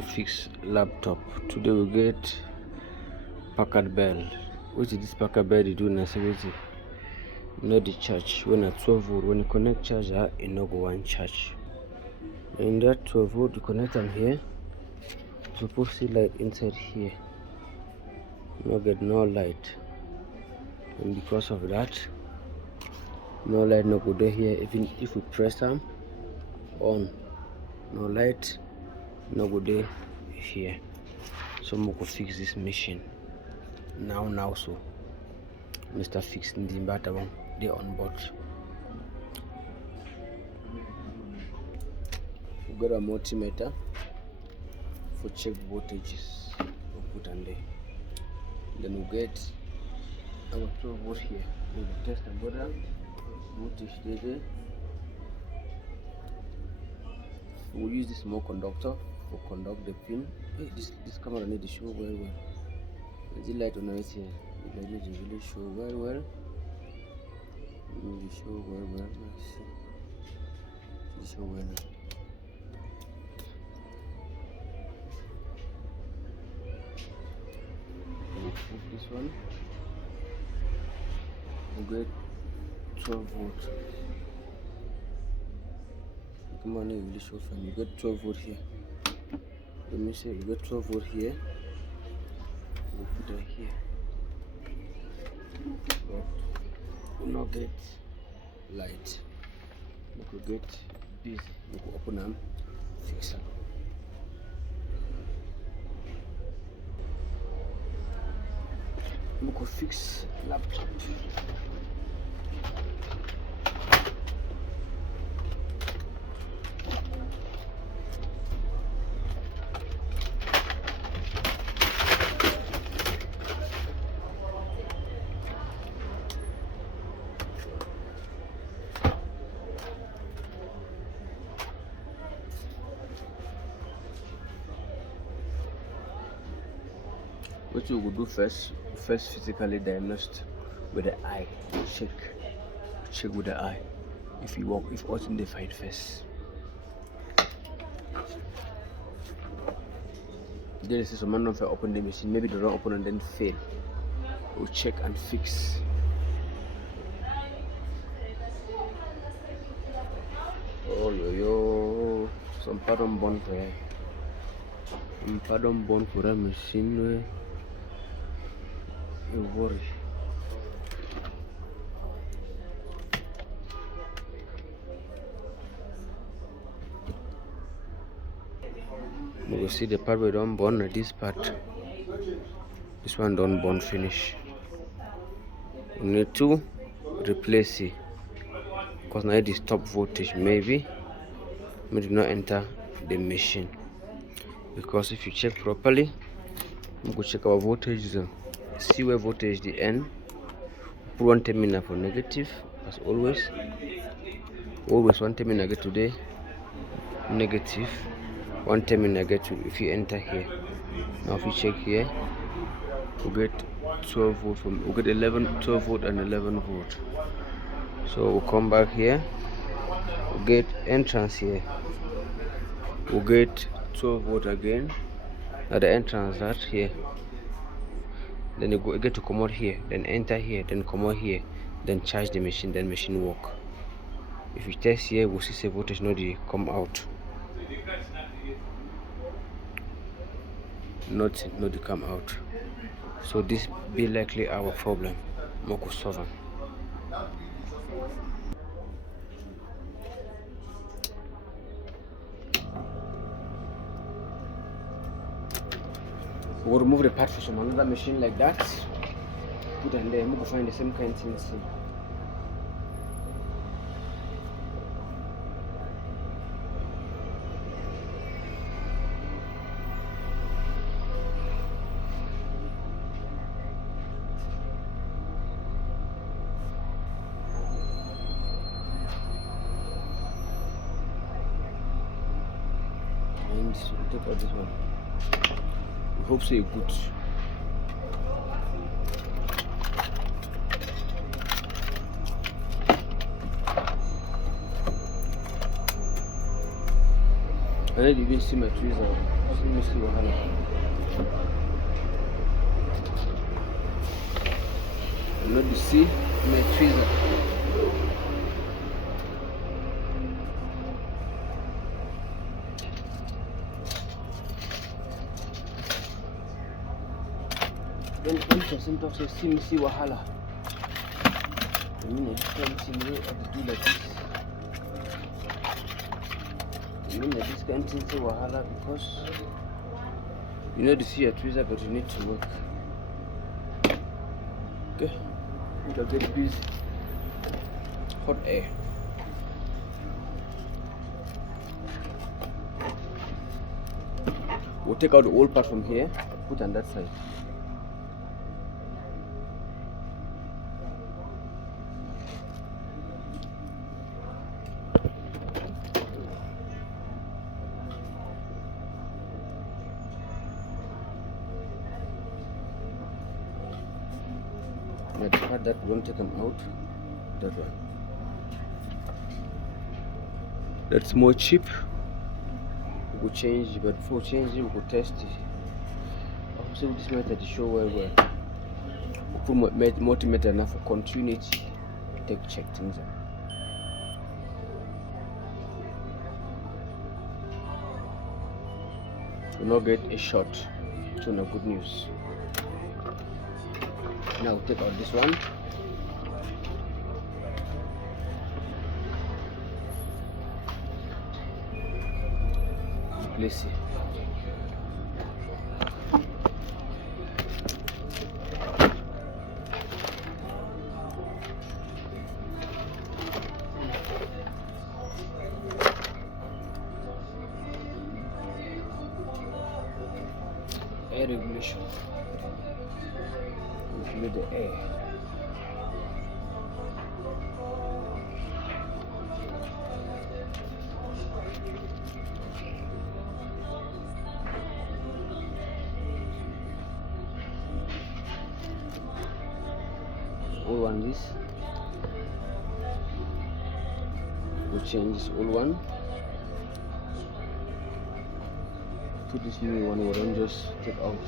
Fix laptop. Today we get packard bell. What is this packard bell they do in activity? Not the charge. When at 12 volt, when you connect charger, it no go one charge. In that 12 volt, you connect them here. You supposed to see light inside here. No get no light, and because of that, no light no go there here. Even if we press them on, no light no go there here. So we go fix this machine now. So Mr. Fixing the inverter one, they on board. We got a multimeter for check voltages. We put on there. Then we get our 12 volt here. We test the border voltage there. We'll use this small conductor for conduct the pin. Hey, this camera need to show very well. The light on right here. The light is really show very well. Really show very well. Let's see. Show well. This one. We get 12 volt. Come on, really show for me. You get 12 volt here. Let me say you get 12 volt here. We'll put it here. But we'll not get light. We could get this. We could open them, fix them. We could fix laptop. What you will do first physically diagnose with the eye. Check with the eye. If you walk, if what's in the fight first. There is some man of open the machine, maybe they don't open and then fail. We'll check and fix. Oh yo, some pardon bond for it. Some pardon bond for a machine. You worry. We will see the part we don't burn at this part. This one don't burn finish. We need to replace it because now it is top voltage. Maybe we do not enter the machine, because if you check properly, we go check our voltage zone. See where voltage the end. Put one terminal for negative as always. Always one terminal get today negative, one terminal get to if you enter here. Now if you check here, we get 12 volt from we get 12 volt and 11 volt. So we'll come back here, we'll get entrance here, we'll get 12 volt again at the entrance that here. Then you get to come out here, then enter here, then come out here, then charge the machine, then machine work. If you test here, we'll see voltage not come out. Not come out. So this be likely our problem. Moko solve. We'll remove the part from another machine like that. Put it in there, we'll find the same kind of things. And we'll take out this one. We hope so good. I didn't even see my tweezers. See wahala. Not to see my tweezer. Then 1% of the see wahala. I mean, I can't see me have to do like this. I mean, I just can't see wahala because you know to see a tweezer, but you need to work. Okay, we will get busy. Hot air. We'll take out the old part from here, put on that side. Now the part that won't take them out, that one. That's more cheap. We could change, but before changing, we could test it. Also, this method is show where we put multimeter enough for continuity. Check things out. We'll not get a shot. So no good news. Now take out this one. Replace it. Air regulation. Regulate the air. Old one this. We'll change this old one. Put this new one, we'll then just take out.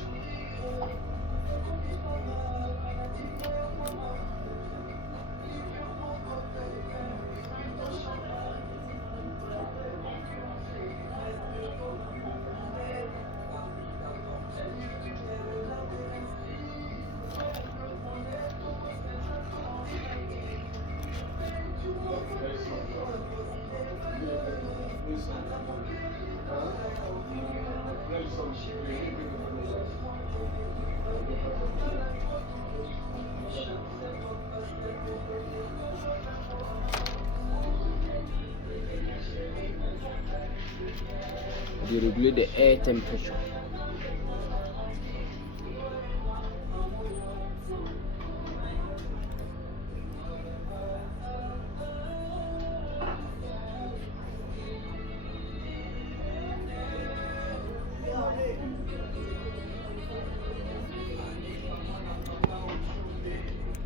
They regulate the air temperature.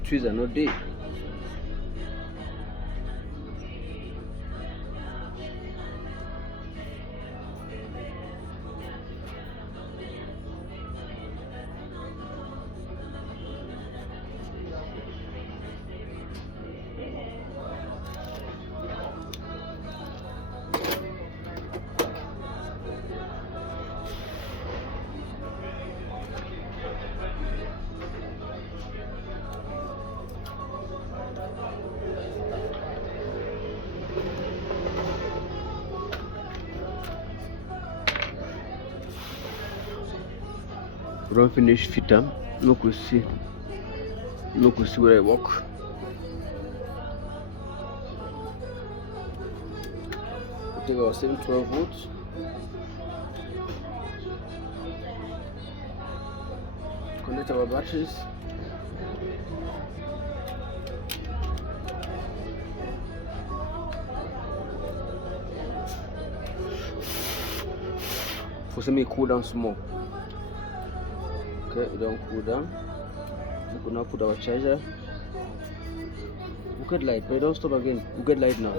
Trees are not dead. We don't finish fit them. Look, we see where I walk. We take our same 12 volts. Connect our batteries. For some, cool down small. Okay, it don't cool down. We could now put our charger. We get light, but don't stop again. We get light now.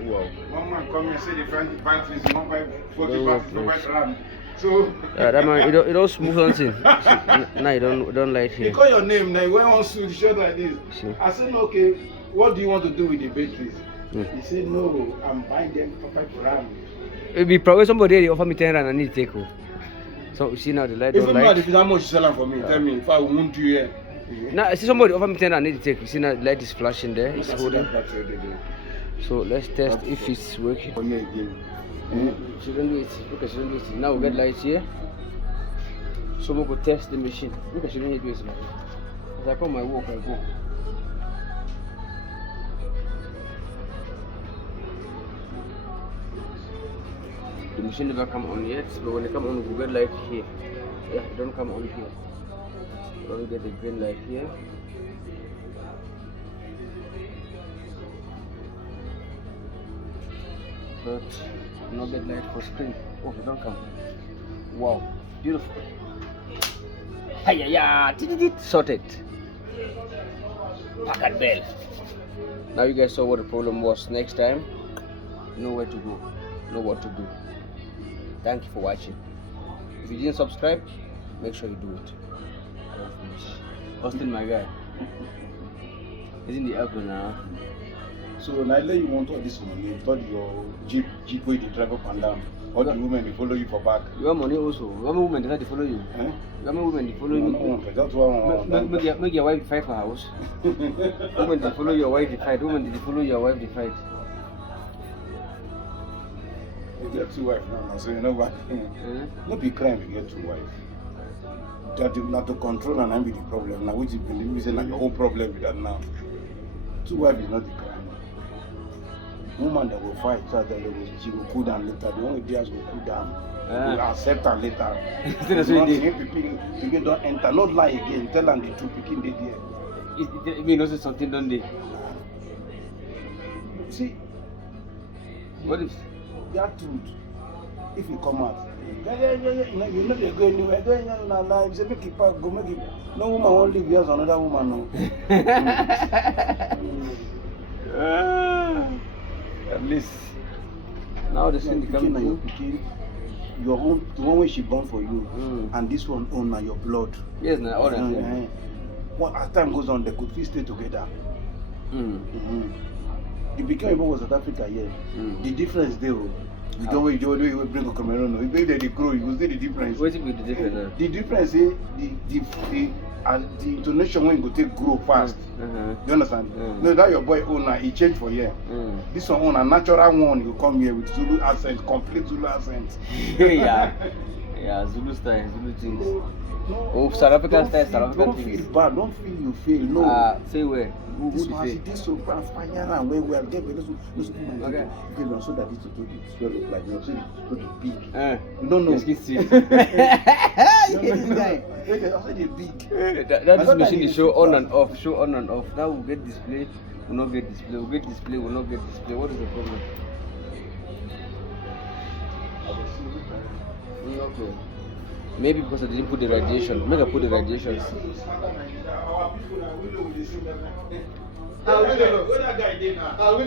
Wow. One man come and say the batteries, not by 40 bucks, no by RAM. So that man, it don't smooth on thing. Nah, you don't light you here. call your name now. You went on suit shirt like this. See. I said, no, okay. What do you want to do with the batteries? Mm. He said, no, I'm buying them for 5 rand. It be probably somebody there offer me 10 rand. I need to take off. So you see now the light If don't I'm light. not, how much you selling for me? Tell me if I want you here. Now I see somebody offer me 10 rand. I need to take. You see now the light is flashing there. It's holding. So let's test if it's working. For you again. Shouldn't do it. Look, I shouldn't do it. Now we get light here. So we go test the machine. Look, I shouldn't do it. As I come my work, I go. The machine never come on yet, but when it come on, we get light here. Yeah, it don't come on here. We don't get the green light here. But not get light for screen. Oh, it don't come. Wow, beautiful. Hiya, sorted. Packard bell. Now you guys saw what the problem was. Next time, know where to go, know what to do. Thank you for watching. If you didn't subscribe, make sure you do it. I don't finish. Austin, my guy. He's in the apple now. So now you want all this money, you thought your jeep where they drive up and down. All the women they follow you for back. You want money also. You want women that they follow you. Eh? You want women they follow you. No, that's what Make your wife fight for house. Women they follow your wife they fight. Women they follow your wife they fight. You get 2 wives now, so you know what? Not be crime you get 2 wives. That is not to control and be the problem. Now which you believe is like your own problem with that now. 2 wives is not the crime. Woman that will fight, so that she will cool down later. The only girls will cool down. Will accept her later. People don't enter, not lie again. Tell them the truth. People they there. It means also something don't they? See, What if? that truth, if you come out, you know they go anywhere. Now, if you make it back, go make it. No woman won't live here as another woman now. At least now the thing become your own, the one way she born for you, and this one own na your blood. Yes, now all that. What as time goes on, they could still stay together. The beginning was South Africa here. The difference there, you don't wait, you bring a Cameroon. If they grow, you will see the difference. What is the difference? The difference is the intonation when you go take grow fast. You understand? No, that your boy owner, he changed for here. This one own a natural one, you come here with Zulu accent, complete Zulu accent. Yeah, Zulu style, Zulu things. Oh, South African style, South African things. Don't feel bad, don't feel you fail, no. Say where? Who this say? This so fire and where we are getting those okay. So that this to swell up like you see to the big. You don't know. Yes, see. This guy. I said the big. That this machine is show on and off, show on and off. Now we'll get display, we'll not get display, we'll get display, we'll not get display. What is the problem? Okay. Maybe because I didn't put the radiation. Maybe I put the radiation. Where that guy did now? The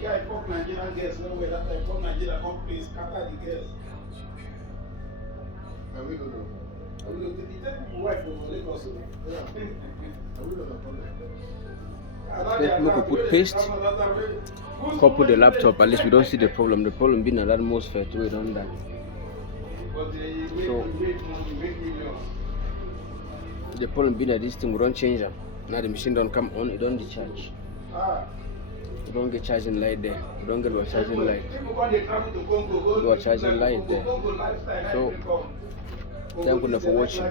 guy fuck Nigerian girls nowhere. That guy fuck Nigerian companies, scatter the girls. I will know. He take my wife from Lagos. Let me put paste. Couple the laptop. At least we don't see the problem. The problem being that atmosphere to it on that. So the problem being that this thing we don't change them. Now the machine don't come on. It don't discharge. We don't get charging light there. We don't get our charging light. We are charging light there. So thank you for watching.